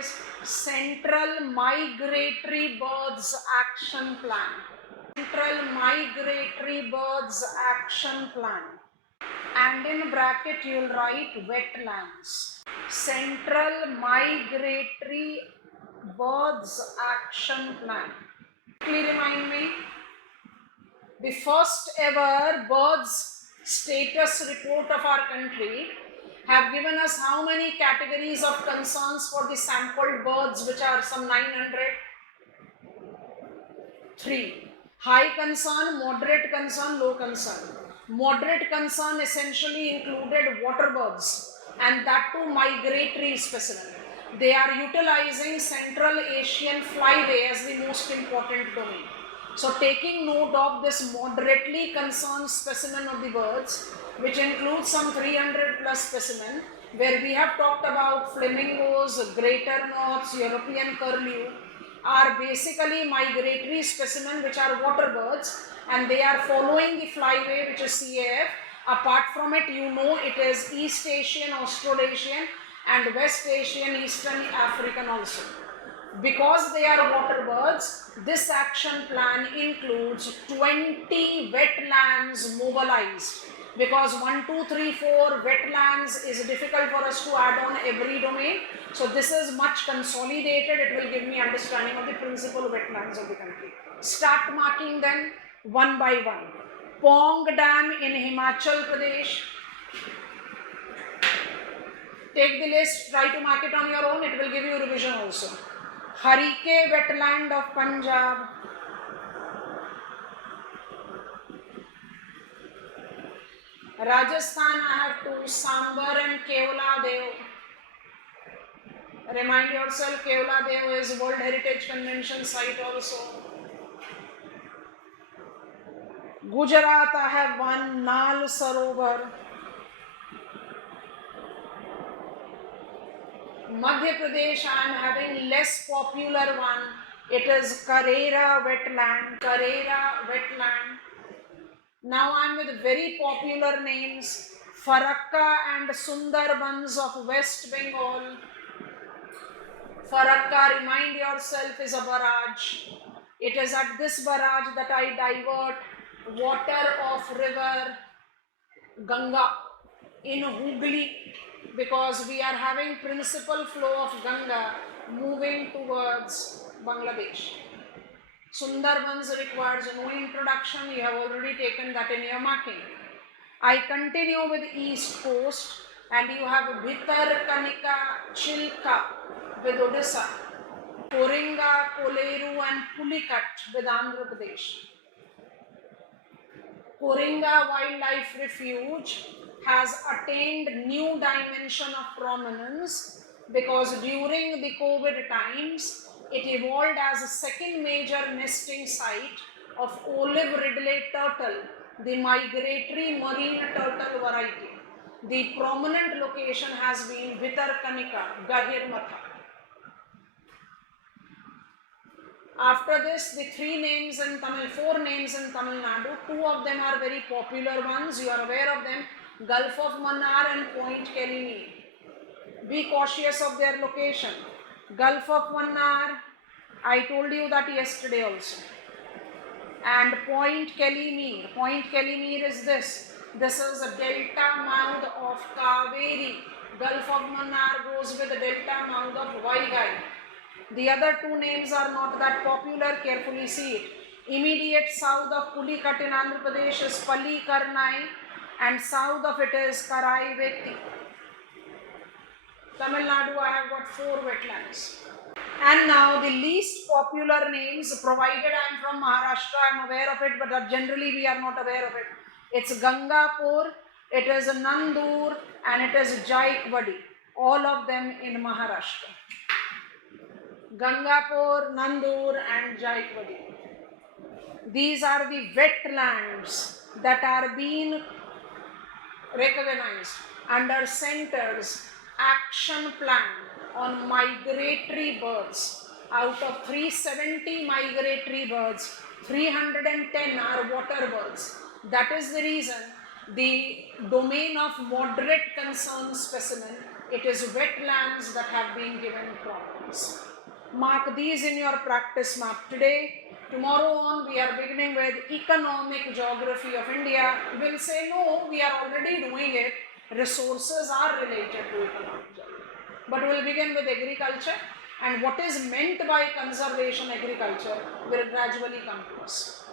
is Central Migratory Birds Action Plan. Central Migratory Birds Action Plan. And in bracket you will write wetlands. Central Migratory Birds Action Plan. Quickly remind me, the first ever birds status report of our country have given us how many categories of concerns for the sampled birds, which are some 900? 3. High concern, moderate concern, low concern. Moderate concern essentially included water birds, and that too migratory specimen. They are utilizing Central Asian flyway as the most important domain. So taking note of this moderately concerned specimen of the birds, which includes some 300 plus specimen, where we have talked about flamingos, greater norths, European curlew, are basically migratory specimen which are water birds, and they are following the flyway, which is CAF. Apart from it, you know, it is East Asian, Australasian and West Asian, Eastern African also. Because they are water birds, this action plan includes 20 wetlands mobilized, because 1, 2, 3, 4 wetlands is difficult for us to add on every domain. So this is much consolidated. It will give me understanding of the principal wetlands of the country. Start marking then one by one. Pong Dam in Himachal Pradesh. Take the list, try to mark it on your own. It will give you revision also. Harike wetland of Punjab. Rajasthan, I have two, Sambar and Keola Dev. Remind yourself, Keola Dev is World Heritage Convention site also. Gujarat, I have one, Nal Sarovar. Madhya Pradesh, I am having less popular one. It is Karera wetland. Karera wetland. Now I am with very popular names. Farakka and Sundarbans of West Bengal. Farakka, remind yourself, is a barrage. It is at this barrage that I divert water of river Ganga in Hooghly, because we are having principal flow of Ganga moving towards Bangladesh. Sundarbans requires no introduction. You have already taken that in your marking. I continue with East Coast, and you have Bhitarkanika, Chilka with Odisha, Koringa, Koleru and Pulikat with Andhra Pradesh. Koringa Wildlife Refuge has attained new dimension of prominence because during the COVID times, it evolved as a second major nesting site of olive ridley turtle, the migratory marine turtle variety. The prominent location has been Bhitarkanika, Gahirmatha. After this, the four names in Tamil Nadu, two of them are very popular ones, you are aware of them, Gulf of Mannar and Point Kelly. Be cautious of their location. Gulf of Mannar, I told you that yesterday also. And Point Kelly is this. This is a delta mouth of Kaveri. Gulf of Mannar goes with the delta mouth of Vaigai. The other two names are not that popular, carefully see it. Immediate south of Pulikat in Andhra Pradesh is Pallikarnai, and south of it is Karai Veti. Tamil Nadu, I have got 4 wetlands. And now the least popular names, provided I am from Maharashtra, I am aware of it, but generally we are not aware of it. It's Gangapur, it is Nandur, and it is Jaikwadi. All of them in Maharashtra. Gangapur, Nandur and Jaikwadi. These are the wetlands that are being recognized under Centre's action plan on migratory birds. Out of 370 migratory birds, 310 are water birds. That is the reason the domain of moderate concern specimen It is wetlands that have been given problems. Mark these in your practice map today. Tomorrow on, we are beginning with economic geography of India. We'll say, no, we are already doing it. Resources are related to economic geography. But we'll begin with agriculture, and what is meant by conservation agriculture will gradually come to us.